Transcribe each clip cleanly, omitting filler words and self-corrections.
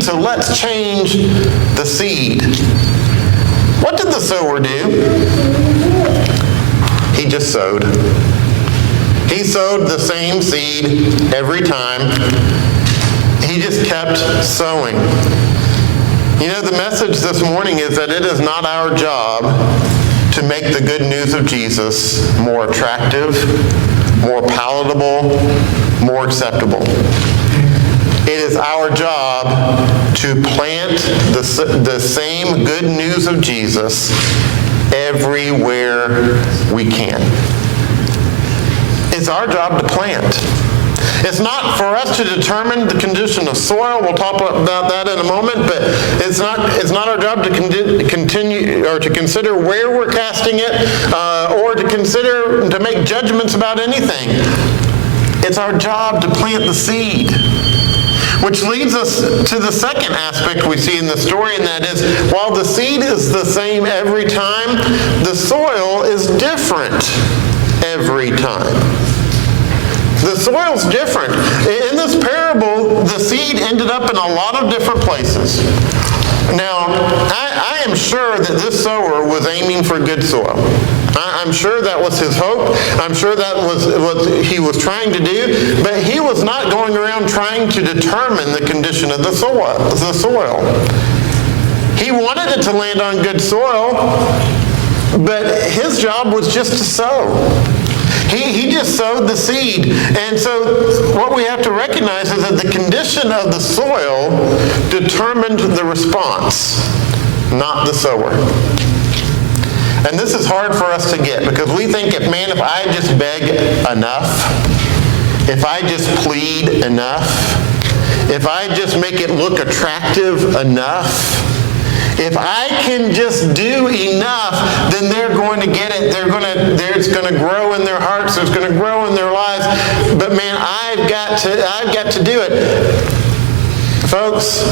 seed, so let's change the seed. What did the sower do? He just sowed. He sowed the same seed every time. He just kept sowing. You know, the message this morning is that it is not our job to make the good news of Jesus more attractive, more palatable, more acceptable. It is our job to plant the same good news of Jesus everywhere we can. It's our job to plant. It's not for us to determine the condition of soil. We'll talk about that in a moment, but it's not our job to continue or to consider where we're casting it or to make judgments about anything. It's our job to plant the seed. Which leads us to the second aspect we see in the story, and that is, while the seed is the same every time, the soil is different every time. The soil's different. In this parable, the seed ended up in a lot of different places. Now, I am sure that this sower was aiming for good soil. I'm sure that was his hope. I'm sure that was what he was trying to do. But he was not going around trying to determine the condition of the soil. He wanted it to land on good soil, but his job was just to sow. He just sowed the seed. And so what we have to recognize is that the condition of the soil determined the response, not the sower. And this is hard for us to get because we think, if I just beg enough, if I just plead enough, if I just make it look attractive enough, if I can just do enough, then they're going to get it. It's going to grow in their hearts. It's going to grow in their lives. But man, I've got to do it. Folks,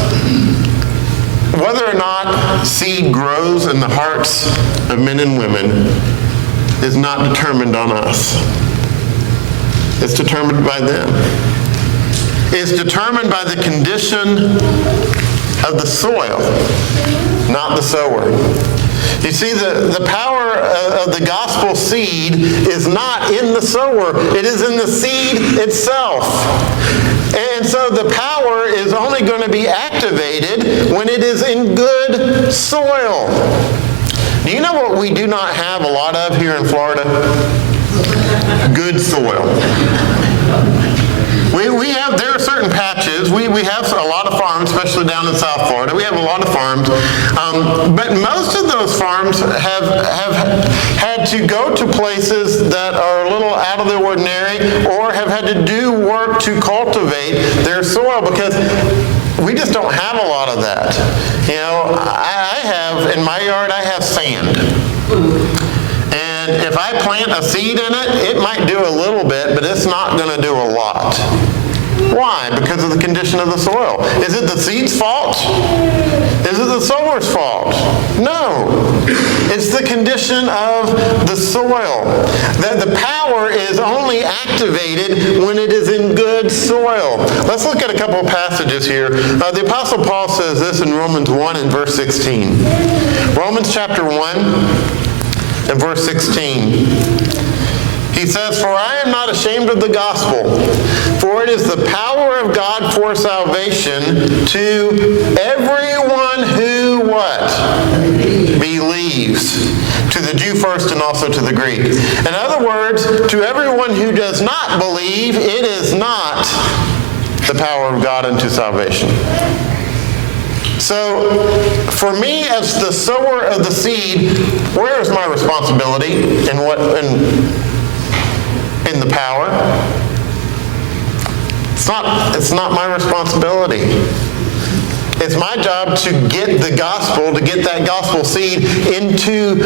whether or not seed grows in the hearts of men and women is not determined on us. It's determined by them. It's determined by the condition of the soil, not the sower. You see, the power of the gospel seed is not in the sower. It is in the seed itself. And so the power is only going to be activated when it is in good soil. Do you know what we do not have a lot of here in Florida? Good soil. There are certain patches. We have a lot of farms, especially down in South Florida. We have a lot of farms. But most of those farms have had to go to places that are a little out of the ordinary or have had to do work to cultivate their soil because we just don't have a lot of that. You know, I have, in my yard, I have sand. And if I plant a seed in it, it might do a little bit, but it's not going to do a lot. Why? Because of the condition of the soil. Is it the seed's fault? Is it the sower's fault? No. It's the condition of the soil. That the power is only activated when it is in good soil. Let's look at a couple of passages here. The Apostle Paul says this in Romans 1 and verse 16. Romans chapter 1 and verse 16. He says, "For I am not ashamed of the gospel, for it is the power of God for salvation to everyone who" what? Believes. To the Jew first and also to the Greek. In other words, to everyone who does not believe, it is not the power of God unto salvation. So, for me as the sower of the seed, where is my responsibility in the power? It's not my responsibility. It's my job to get the gospel, to get that gospel seed into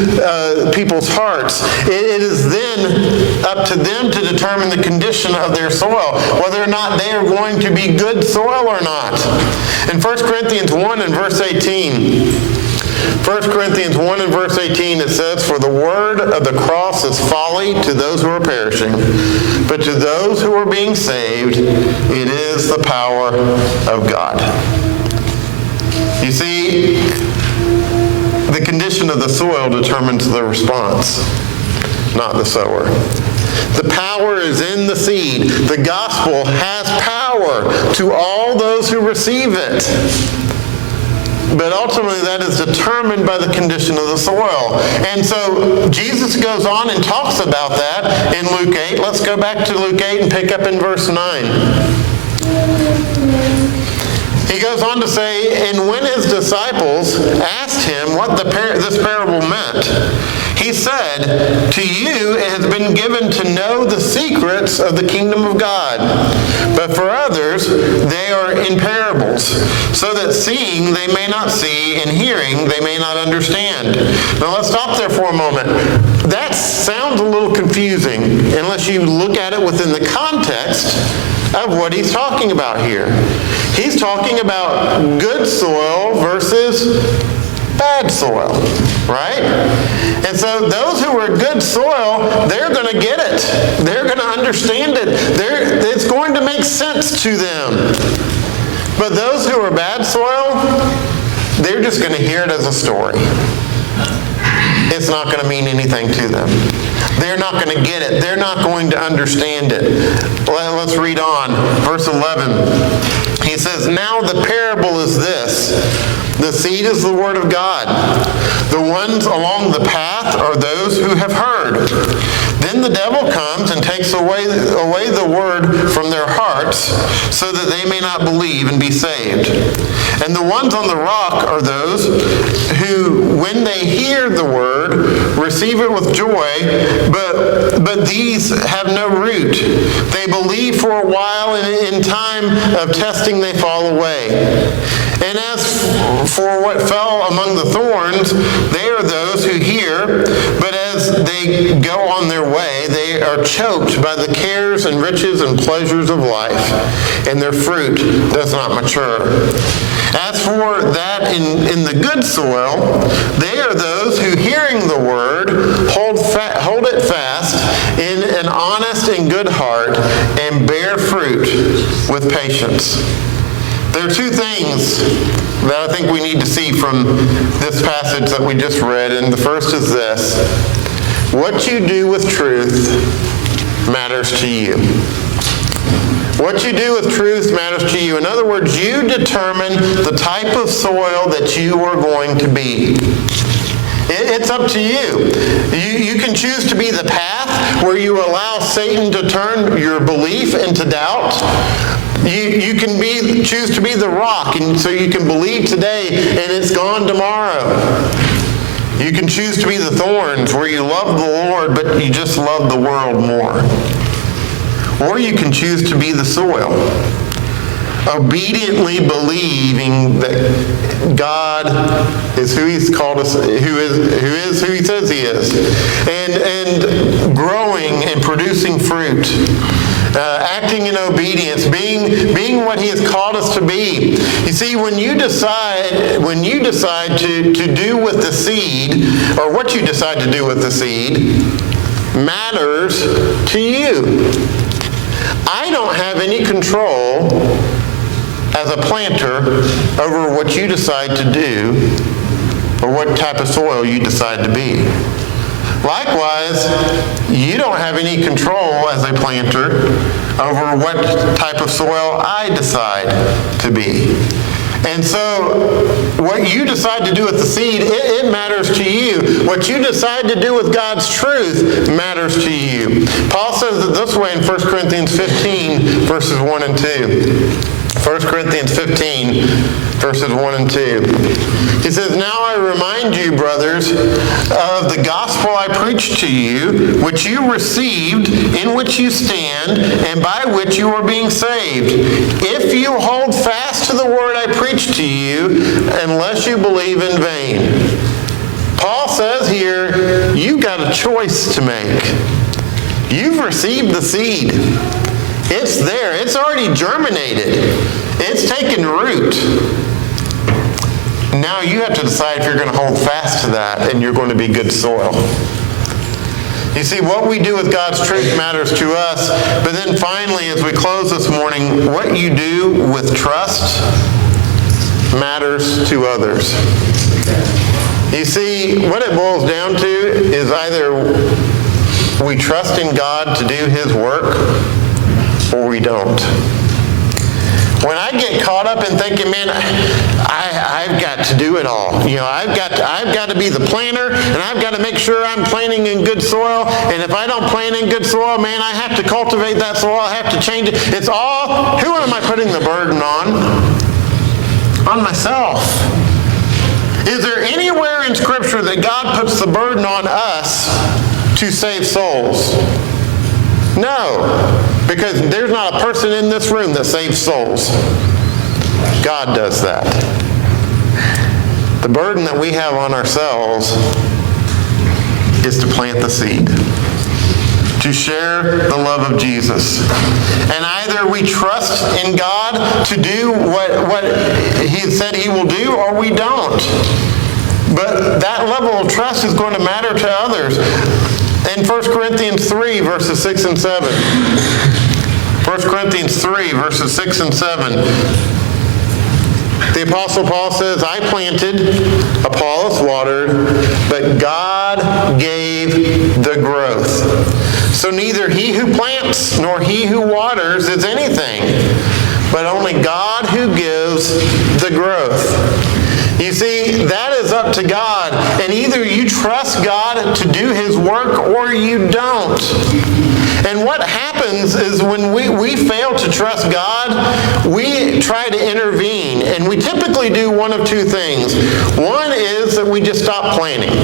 people's hearts. It is then up to them to determine the condition of their soil, whether or not they are going to be good soil or not. In 1 Corinthians 1 and verse 18, 1 Corinthians 1 and verse 18, it says, "For the word of the cross is folly to those who are perishing, but to those who are being saved, it is the power of God." You see, the condition of the soil determines the response, not the sower. The power is in the seed. The gospel has power to all those who receive it. But ultimately that is determined by the condition of the soil. And so Jesus goes on and talks about that in Luke 8. Let's go back to Luke 8 and pick up in verse 9. He goes on to say, and when his disciples asked him what this parable meant, he said, to you it has been given to know the secrets of the kingdom of God. But for others, they are in parables, so that seeing they may not see, and hearing they may not understand. Now let's stop there for a moment. That sounds a little confusing unless you look at it within the context of what he's talking about here. He's talking about good soil versus bad soil, right? And so those who are good soil, they're going to get it. They're going to understand it. It's going to make sense to them. But those who are bad soil, they're just going to hear it as a story. It's not going to mean anything to them. They're not going to get it. They're not going to understand it. Let's read on. Verse 11. He says, now the parable is this. The seed is the word of God. The ones along the path are those who have heard. Then the devil comes and takes away the word from their hearts so that they may not believe and be saved. And the ones on the rock are those who, when they hear the word, receive it with joy, but these have no root. They believe for a while, and in time of testing they fall away. And as for what fell among the thorns, they are those who hear, but as they go on their way, they are choked by the cares and riches and pleasures of life, and their fruit does not mature. As for that in the good soil, they are those who, hearing the word, hold it fast in an honest and good heart, and bear fruit with patience. There are two things that I think we need to see from this passage that we just read, and the first is this. What you do with truth matters to you. What you do with truth matters to you. In other words, you determine the type of soil that you are going to be. It's up to you. You can choose to be the path where you allow Satan to turn your belief into doubt. You can choose to be the rock, and so you can believe today and it's gone tomorrow. You can choose to be the thorns where you love the Lord but you just love the world more. Or you can choose to be the soil, obediently believing that God is who He's called us, who is who He says He is, and growing and producing fruit. Acting in obedience, being what He has called us to be. You see, when you decide to do with the seed, or what you decide to do with the seed, matters to you. I don't have any control as a planter over what you decide to do or what type of soil you decide to be. Likewise, you don't have any control as a planter over what type of soil I decide to be. And so, what you decide to do with the seed, it matters to you. What you decide to do with God's truth matters to you. Paul says it this way in 1 Corinthians 15, verses 1 and 2. 1 Corinthians 15, verses 1 and 2. He says, now I remind you, brothers, of the gospel I preached to you, which you received, in which you stand, and by which you are being saved. If you hold fast to the word I preached to you, unless you believe in vain. Paul says here, you've got a choice to make. You've received the seed. It's there. It's already germinated. It's taken root. Now you have to decide if you're going to hold fast to that and you're going to be good soil. You see, what we do with God's truth matters to us. But then finally, as we close this morning, what you do with trust matters to others. You see, what it boils down to is either we trust in God to do His work or we don't. When I get caught up in thinking, man, I've got to do it all. I've got to be the planter, and I've got to make sure I'm planting in good soil. And if I don't plant in good soil, man, I have to cultivate that soil. I have to change it. It's all, who am I putting the burden on? On myself. Is there anywhere in Scripture that God puts the burden on us to save souls? No. Because there's not a person in this room that saves souls. God does that. The burden that we have on ourselves is to plant the seed, to share the love of Jesus. And either we trust in God to do what He said He will do, or we don't. But that level of trust is going to matter to others. In 1 Corinthians 3, verses 6 and 7. 1 Corinthians 3, verses 6 and 7. The Apostle Paul says, I planted, Apollos watered, but God gave the growth. So neither he who plants nor he who waters is anything, but only God who gives the growth. You see, that is up to God. And either you trust God to do His work or you don't. And what happens is when we fail to trust God, we try to intervene. And we typically do one of two things. One is that we just stop planning.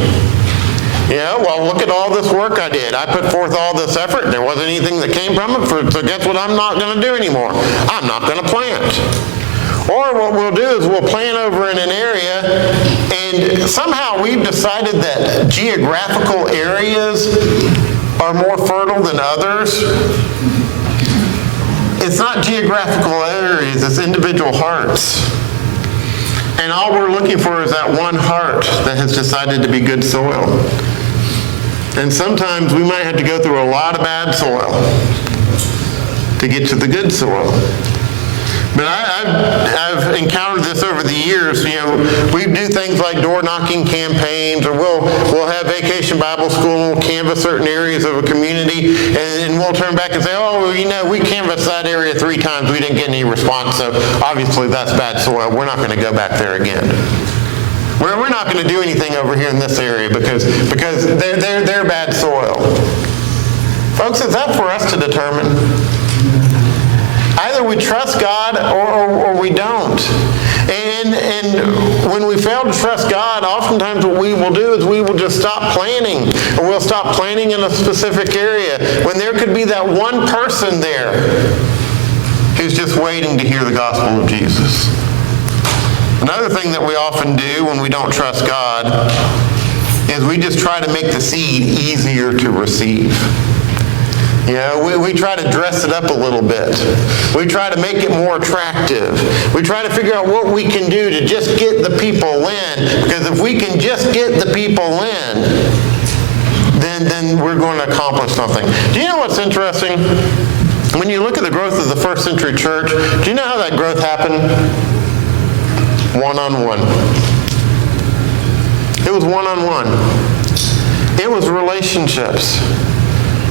Well, look at all this work I did. I put forth all this effort. There wasn't anything that came from it. So guess what I'm not going to do anymore? I'm not going to plant. Or what we'll do is we'll plant over in an area, and somehow we've decided that geographical areas are more fertile than others. It's not geographical areas, it's individual hearts. And all we're looking for is that one heart that has decided to be good soil. And sometimes we might have to go through a lot of bad soil to get to the good soil. But I've encountered this over the years. We do things like door-knocking campaigns, or we'll have Vacation Bible School, and we'll canvass certain areas of a community, and we'll turn back and say, we canvassed that area 3 times. We didn't get any response, so obviously that's bad soil. We're not going to go back there again. We're not going to do anything over here in this area because they're bad soil. Folks, is that for us to determine? Either we trust God or we don't. And when we fail to trust God, oftentimes what we will do is we will just stop planning. Or we'll stop planning in a specific area when there could be that one person there who's just waiting to hear the gospel of Jesus. Another thing that we often do when we don't trust God is we just try to make the seed easier to receive. We try to dress it up a little bit. We try to make it more attractive. We try to figure out what we can do to just get the people in. Because if we can just get the people in, then we're going to accomplish something. Do you know what's interesting? When you look at the growth of the first century church, do you know how that growth happened? One-on-one. It was one-on-one. It was relationships.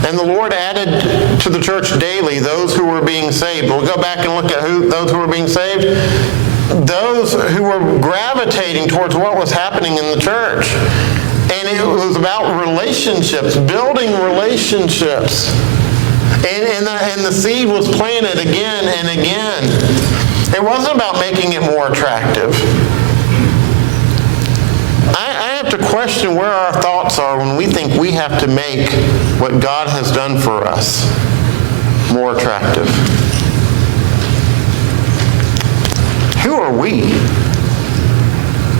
And the Lord added to the church daily those who were being saved. We'll go back and look at those who were being saved. Those who were gravitating towards what was happening in the church. And it was about relationships, building relationships. And the seed was planted again and again. It wasn't about making it more attractive. I have to question where our thoughts are when we think we have to make what God has done for us more attractive. Who are we?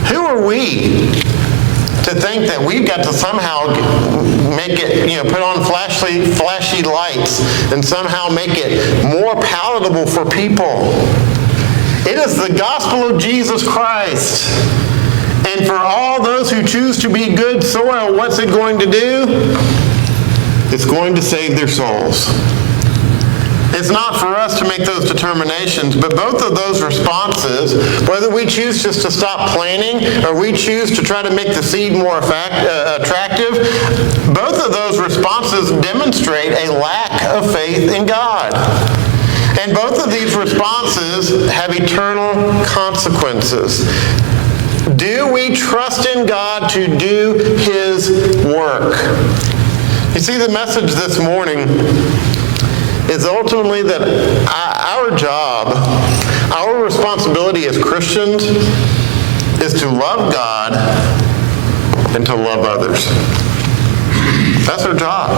Who are we to think that we've got to somehow make it, put on flashy lights and somehow make it more palatable for people? It is the gospel of Jesus Christ. And for all those who choose to be good soil, what's it going to do? It's going to save their souls. It's not for us to make those determinations, but both of those responses, whether we choose just to stop planting or we choose to try to make the seed more attractive, both of those responses demonstrate a lack of faith in God. And both of these responses have eternal consequences. Do we trust in God to do His work? You see, the message this morning is ultimately that our job, our responsibility as Christians is to love God and to love others. That's our job.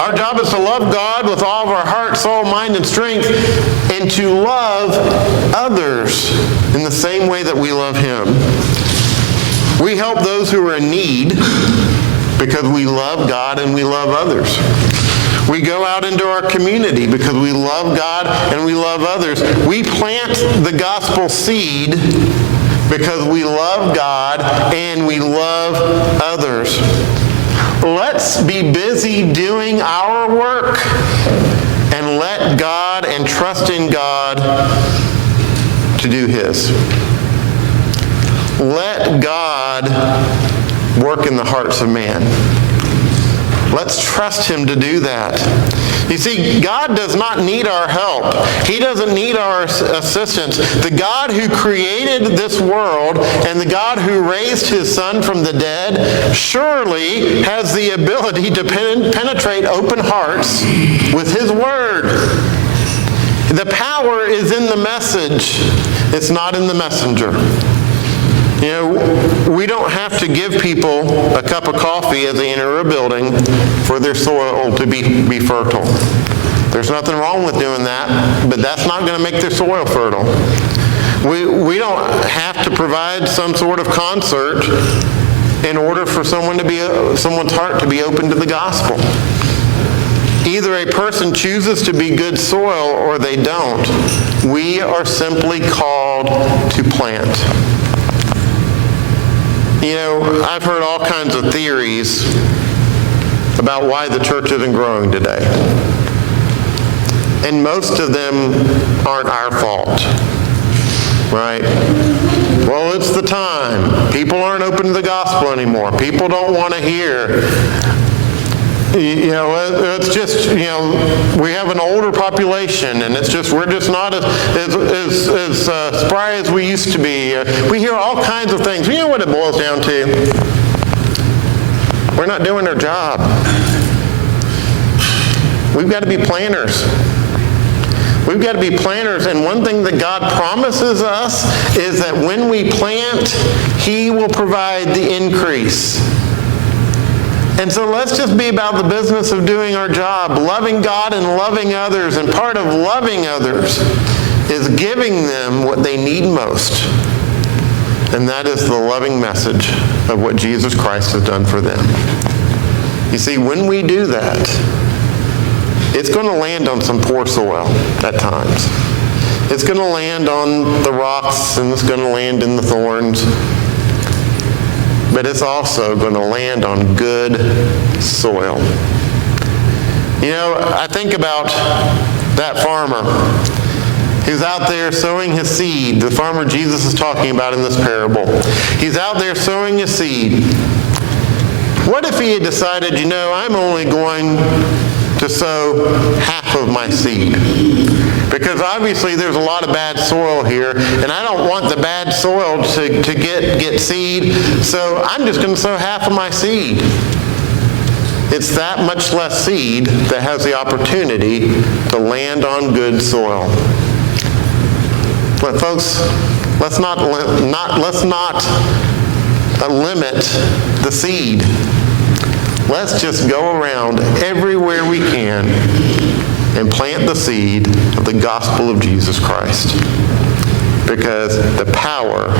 Our job is to love God with all of our heart, soul, mind, and strength, and to love others in the same way that we love Him. We help those who are in need because we love God and we love others. We go out into our community because we love God and we love others. We plant the gospel seed because we love God and we love others. Let's be busy doing our work and let God and trust in God to do His. Let God work in the hearts of man. Let's trust Him to do that. You see, God does not need our help. He doesn't need our assistance. The God who created this world and the God who raised His Son from the dead surely has the ability to penetrate open hearts with His Word. The power is in the message. It's not in the messenger. You know, we don't have to give people a cup of coffee as they enter a building for their soil to be fertile. There's nothing wrong with doing that, but that's not going to make their soil fertile. We don't have to provide some sort of concert in order for someone's heart to be open to the gospel. Either a person chooses to be good soil or they don't. We are simply called to plant. You know, I've heard all kinds of theories about why the church isn't growing today. And most of them aren't our fault, right? Well, it's the time. People aren't open to the gospel anymore. People don't want to hear. You know, it's just, you know, we have an older population, and it's just, we're just not as spry as we used to be. We hear all kinds of things. You know what it boils down to? We're not doing our job. We've got to be planners. We've got to be planters, and one thing that God promises us is that when we plant, He will provide the increase. And so let's just be about the business of doing our job, loving God and loving others. And part of loving others is giving them what they need most. And that is the loving message of what Jesus Christ has done for them. You see, when we do that, it's going to land on some poor soil at times. It's going to land on the rocks, and it's going to land in the thorns. But it's also going to land on good soil. You know, I think about that farmer who's out there sowing his seed, the farmer Jesus is talking about in this parable. He's out there sowing his seed. What if he had decided, you know, I'm only going to sow half of my seed? Because obviously there's a lot of bad soil here, and I don't want the bad soil to get seed, so I'm just going to sow half of my seed. It's that much less seed that has the opportunity to land on good soil. But folks, let's not limit the seed. Let's just go around everywhere we can and plant the seed of the gospel of Jesus Christ. Because the power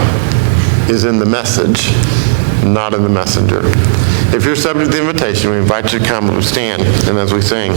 is in the message, not in the messenger. If you're subject to the invitation, we invite you to come and stand, and as we sing.